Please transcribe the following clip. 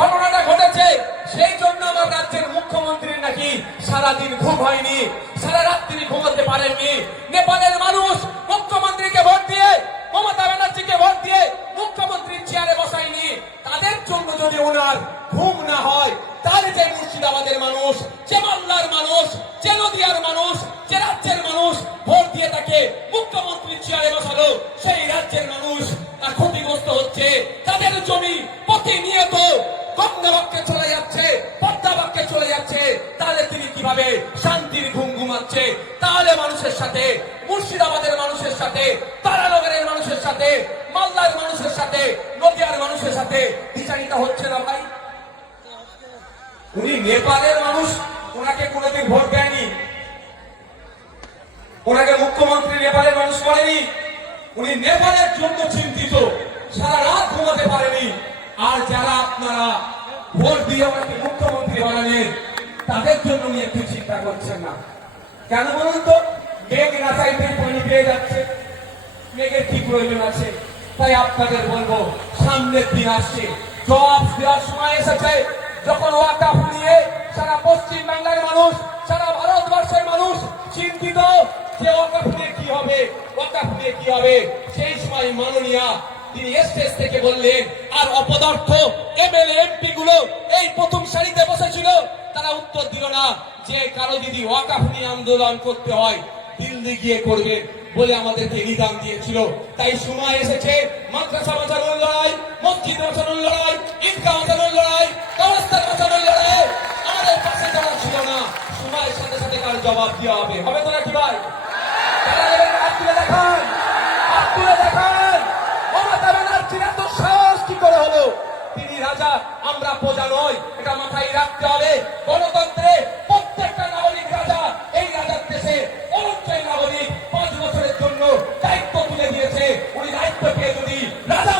ঘটনাটা ঘটেছে, সেই জন্য আমার রাজ্যের মুখ্যমন্ত্রীর নাকি সারাদিন ঘুম হয়নি, সারা রাত তিনি ঘুমাতে পারেননি। নেপালের মানুষ মুখ্যমন্ত্রীকে ভোট দিয়ে, মমতা ব্যানার্জিকে ভোট দিয়ে মুখ্যমন্ত্রীর চেয়ারে বসায়নি। তাদের জন্য যদি ওনার ঘুম না হয়, তাহলে যে মুর্শিদাবাদের মানুষ, যে মাল্লার মানুষ, যে নদিয়ার মানুষ, যে রাজ্যের মানুষ ভোট দিয়ে তাকে মুখ্যমন্ত্রীর চেয়ারে বসালো, সেই কীভাবে শান্তির ঘুম ঘুমাচ্ছে? তাহলে মানুষের সাথে, মুর্শিদাবাদের মানুষের সাথে, তারানগরের মানুষের সাথে, মালদার মানুষের সাথে, নদিয়ার মানুষের সাথে বিচারিতা হচ্ছে না ভাই? উনি নেপালের মানুষ, ওনাকে কোনোদিন ভোট দেয়নি। ওনাকে মুখ্যমন্ত্রী নেপালের মানুষ করেনি উনি নেপালের জন্য চিন্তিত। সারা রাত ঘুমাতে পারেনি। আর যারা আপনারা ভোট দিয়ে ওনাকে মুখ্যমন্ত্রী বানালেন তাদের জন্য উনি একটু চিন্তা করছেন না। কেন বলুন তো? মেঘ রাসাইতে পানি পেয়ে যাচ্ছে। মেঘের কি প্রয়োজন আছে? তাই আপনাদের বলব, সামনের দিন আসছে। জবাব দেওয়ার সময় এসেছে। যখন নিয়ে সারা মানুষ, সারা ভারতবর্ষের মানুষ চিন্তিত যে ওয়াকাফ নিয়ে কি হবে ওয়াকাফ নিয়ে কি হবে? সেই সময় মাননীয়া তিনি স্টেজ থেকে বললেন, আর অপদার্থ এমএলএ এমপি গুলো এই প্রথম সারিতে বসেছিল তারা উত্তর দিল না যে দিদি ওয়াকাফ নিয়ে আন্দোলন করতে হয়। দিল্লি গিয়ে করবে বলে আমাদেরকে নিদান দিয়েছিল। তাই সময় এসেছে। মাদ্রাসা বাঁচানোর লড়াই, মসজিদ বাঁচানোর লড়াই, ঈদগাহ বাঁচানোর লড়াই, কবরস্থান বাঁচানোর লড়াই। আমাদের পাশে যারা ছিল না, সময়ের সাথে সাথে তার জবাব দেওয়া হবে। হবে তো নাকি ভাই? কি করে আমরা প্রজা নয়, এটা মাথায় রাখতে হবে। গণতন্ত্র ব্যক্তি রাজা